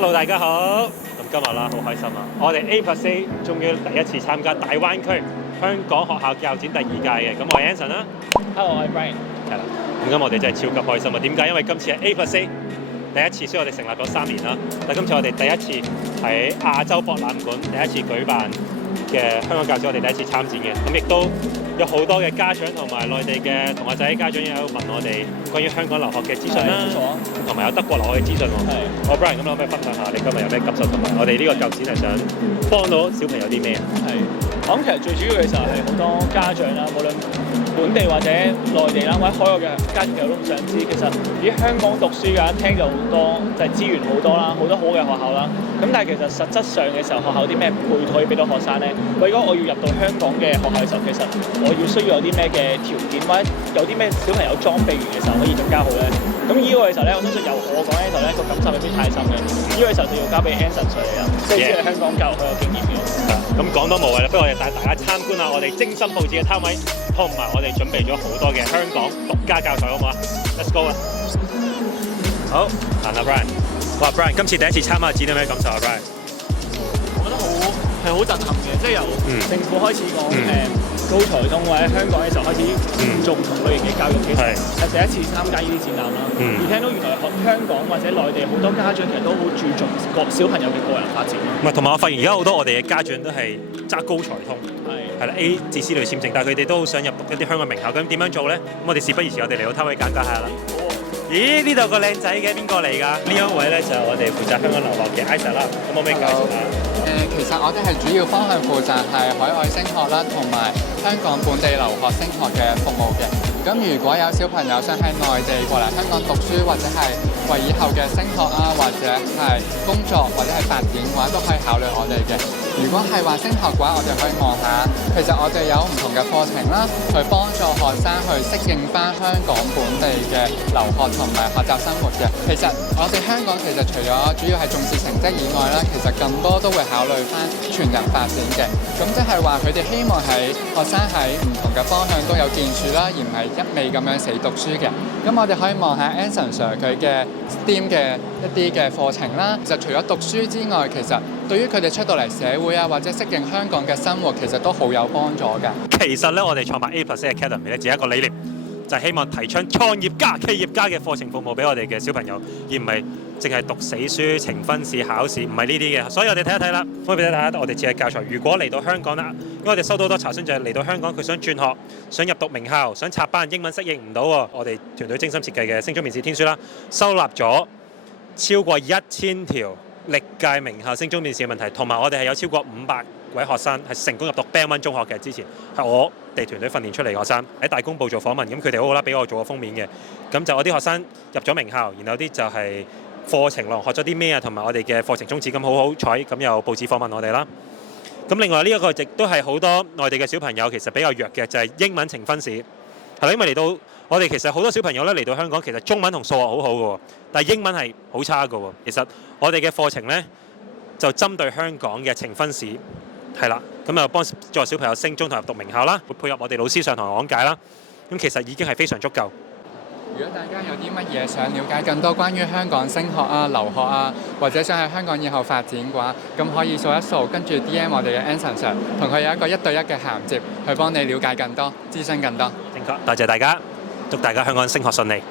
Hello， 大家好。咁今日啦，好開心啊！我哋 A+A 終於第一次參加大灣區香港學校教育展第2屆嘅。咁我係 Anson 啦。Hello， 我係 Brian。係啦。咁今我哋真係超級開心啊！點解？因為今次係 A+A 第一次，所以我哋成立咗3年啦。但今次我哋第一次喺亞洲博覽館第一次舉辦嘅香港教展，我哋第一次參展嘅。咁亦都有好多嘅家長同埋內地嘅同學仔家長有問我哋關於香港留學嘅資訊啦，同埋有德國留學嘅資訊喎。我 Brian 咁，可唔可以分享下你今日有咩感受，同埋我哋呢個教展係想幫到小朋友啲咩啊？我諗其實最主要嘅時候係好多家長啦，無論本地或者內地啦，或者海外嘅家長其實都唔想知，其實喺香港讀書嘅一聽就好多，就係資源好多啦，好多好嘅學校啦。咁但係其實實質上嘅時候，學校有啲咩配套俾到學生咧？如果我要入到香港嘅學校嘅時候，其實我要需要有啲咩嘅條件，或者有啲咩小朋友裝備完嘅時候可以更加好咧？咁呢個嘅時候咧，我相信由我講嘅時候咧，個感受未必太深嘅。呢個嘅時候就要交俾 Anson Sir 嚟啦，即係香港教育好有經驗嘅。咁講多無謂啦，不如我哋帶大家參觀下我哋精心佈置嘅攤位，同埋我哋準備咗好多嘅香港獨家教材，好唔好啊 ？Let's go 啦！好，行啦 Brian。哇 Brian， 今次第一次參加展有咩感受啊 Brian？ 我覺得係好震撼嘅，即係由政府開始講高才通或者香港嘅時候開始做唔同類型嘅教育嘅時候，係第一次參加呢啲展覽啦。而聽到原來香港或者內地好多家長其實都好注重小朋友嘅個人發展。唔係，同埋我發現而家好多我哋嘅家長都係揸高才通，係啦 A 至 C 類簽證，但係佢哋都好想入讀一啲香港名校。咁點樣做咧？咁我哋事不宜遲，我哋嚟到攤位簡介下啦。咦，呢度個靚仔嘅邊個嚟㗎？呢一位咧就係我哋負責香港留學嘅 Isa 啦。咁可唔可以介紹下？其實我哋係主要方向負責係海外升學啦，同埋香港本地留學升學嘅服務嘅。咁如果有小朋友想喺內地過嚟香港讀書，或者係為以後嘅升學啊，或者係工作或者係發展嘅話，都可以考慮我哋嘅。如果係話升學嘅話，我哋可以望下，其實我哋有唔同嘅課程啦，去幫助學生去適應翻香港本地嘅留學同埋學習生活嘅。其實我哋香港其實除咗主要係重視成績以外啦，其實更多都會考慮翻全人發展嘅。咁即係話佢哋希望喺學生喺唔同嘅方向都有建樹啦，而唔係一味咁樣死讀書嘅。咁我哋可以望下 Anson Sir 佢嘅 STEAM 嘅一啲嘅課程啦。其實除咗讀書之外，其實對於佢哋出到嚟社會啊，或者適應香港嘅生活，其實都好有幫助㗎。其實咧，我哋創辦 A+A Academy 咧，只係一個理念，就係希望提倡創業家、企業家嘅課程服務俾我哋嘅小朋友，而唔係淨係讀死書、呈分試、考試，唔係呢啲嘅。所以我哋睇一睇啦，可以俾大家我哋設計教材。如果嚟到香港啦，因為我哋收到好多查詢，就係嚟到香港佢想轉學、想入讀名校、想插班，英文適應唔到喎。我哋團隊精心設計嘅升中面試天書啦，收納咗超過1000條歷屆名校升中面試嘅問題，同埋我哋係有超過500位學生係成功入讀 Band 1中學嘅。之前係我哋團隊訓練出嚟嘅學生喺大公報做訪問，咁佢哋好好啦，俾我做個封面嘅。咁就我啲學生入咗名校，然後啲就係課程內學咗啲咩啊，同埋我哋嘅課程宗旨。咁好彩，咁有報紙訪問我哋啦。咁另外呢一個亦都係好多內地嘅小朋友其實比較弱嘅，就係英文呈分試係啦。因為嚟到我哋其實好多小朋友咧嚟到香港，其實中文同數學好好嘅，但係英文係好差嘅。其實我哋嘅課程咧就針對香港嘅呈分試係啦，咁就幫助小朋友升中同入讀名校啦，會配合我哋老師上堂講解啦。咁其實已經係非常足夠。如果大家有啲乜嘢想了解更多關於香港升學啊、留學啊，或者想喺香港以後發展嘅話，咁可以掃一掃，跟住 DM 我哋嘅 Anson Sir，同佢有一個1對1嘅銜接，去幫你了解更多、諮詢更多。正確，多謝大家，祝大家香港升學順利。